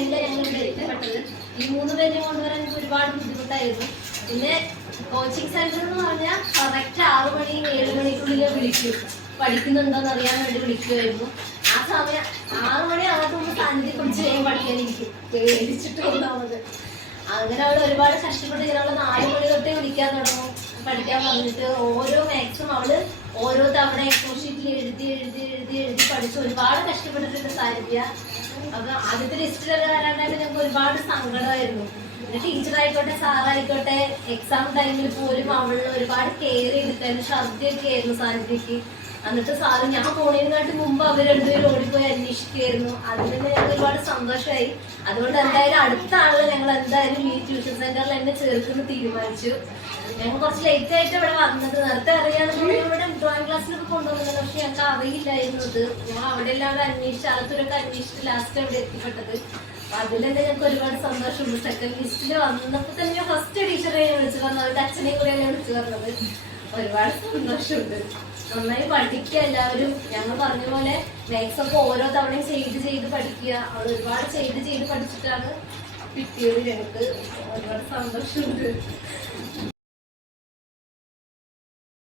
ടൈമില് ഞങ്ങൾ ഇവിടെ എത്തിപ്പെട്ടത്. ഈ 3 പേരെയും കൊണ്ടുവരാൻ എനിക്ക് ഒരുപാട് ബുദ്ധിമുട്ടായിരുന്നു. പിന്നെ കോച്ചിങ് സെന്റർ എന്ന് പറഞ്ഞാൽ കറക്റ്റ് 6 മണി 7 മണിക്കുള്ളിൽ വിളിക്കും, പഠിക്കുന്നുണ്ടോന്ന് അറിയാൻ വേണ്ടി വിളിക്കുമായിരുന്നു. ആ സമയം 6 മണി ആകുമ്പോൾ സാന്നിധ്യം കുറച്ച് കഴിയും പഠിക്കാനിരിക്കും, പേടിച്ചിട്ട് ഒന്നാമത്. അങ്ങനെ അവൾ ഒരുപാട് കഷ്ടപ്പെട്ട് ഇങ്ങനെ 4 മണി തൊട്ടേ വിളിക്കാൻ തുടങ്ങും പഠിക്കാൻ പറഞ്ഞിട്ട്. ഓരോ മാത്സും അവള് ഓരോ തവണ എക്സോ ഷീറ്റിൽ എഴുതി എഴുതി എഴുതി എഴുതി പഠിച്ച് ഒരുപാട് കഷ്ടപ്പെട്ടിട്ടുണ്ട് സാന്നിധ്യ. അപ്പൊ ആദ്യത്തെ ലിസ്റ്റിലൊക്കെ വരാണ്ടായിട്ട് ഞങ്ങൾക്ക് ഒരുപാട് സങ്കടമായിരുന്നു. പിന്നെ ടീച്ചറായിക്കോട്ടെ സാറായിക്കോട്ടെ എക്സാം ടൈമിൽ പോലും അവളിൽ ഒരുപാട് കെയർ ചെയ്തിട്ടായിരുന്നു. ഛർദിയൊക്കെ ആയിരുന്നു സാന്നിധ്യക്ക്. എന്നിട്ട് സാറ് ഞാൻ പോണതിനെക്കാട്ടി മുമ്പ് അവർ രണ്ടുപേരും ഓടിപ്പോയി അന്വേഷിക്കുകയായിരുന്നു. അതിൽ തന്നെ ഞങ്ങൾക്ക് ഒരുപാട് സന്തോഷമായി. അതുകൊണ്ട് എന്തായാലും അടുത്ത ആളിൽ ഞങ്ങൾ എന്തായാലും ഈ ട്യൂഷൻ സെന്ററിൽ എന്നെ ചേർക്കുന്നു തീരുമാനിച്ചു. ഞങ്ങൾ കുറച്ച് ലേറ്റ് ആയിട്ട് ഇവിടെ വന്നത്. നേരത്തെ അറിയാമെന്നുണ്ടെങ്കിൽ ഇവിടെ ഡ്രോയിങ് ക്ലാസ്സിലൊക്കെ കൊണ്ടുവന്നത്, പക്ഷെ ഞങ്ങൾക്ക് അറിയില്ലായിരുന്നു ഇത്. ഞങ്ങൾ അവിടെ എല്ലാവരും അന്വേഷിച്ച് അകത്തൊരൊക്കെ അന്വേഷിച്ച് ലാസ്റ്റ് അവിടെ എത്തിപ്പെട്ടത്. അപ്പൊ അതിൽ തന്നെ ഞങ്ങൾക്ക് ഒരുപാട് സന്തോഷമുണ്ട്. സെക്കൻഡ് ലിസ്റ്റിൽ വന്നപ്പോൾ തന്നെ ഫസ്റ്റ് ടീച്ചറെ വിളിച്ചു പറഞ്ഞത്, അവരുടെ അച്ഛനെയും കൂടെ എന്നെ വിളിച്ചു പറഞ്ഞത്. ഒരുപാട് സന്തോഷമുണ്ട്. നന്നായി പഠിക്കുക എല്ലാവരും. ഞങ്ങൾ പറഞ്ഞ പോലെ മാത്സ് ഒക്കെ ഓരോ തവണയും ചെയ്ത് പഠിക്കുക. അവൾ ഒരുപാട് ചെയ്ത് പഠിച്ചിട്ടാണ് കിട്ടിയത്. ഞങ്ങൾക്ക് ഒരുപാട് സന്തോഷമുണ്ട്.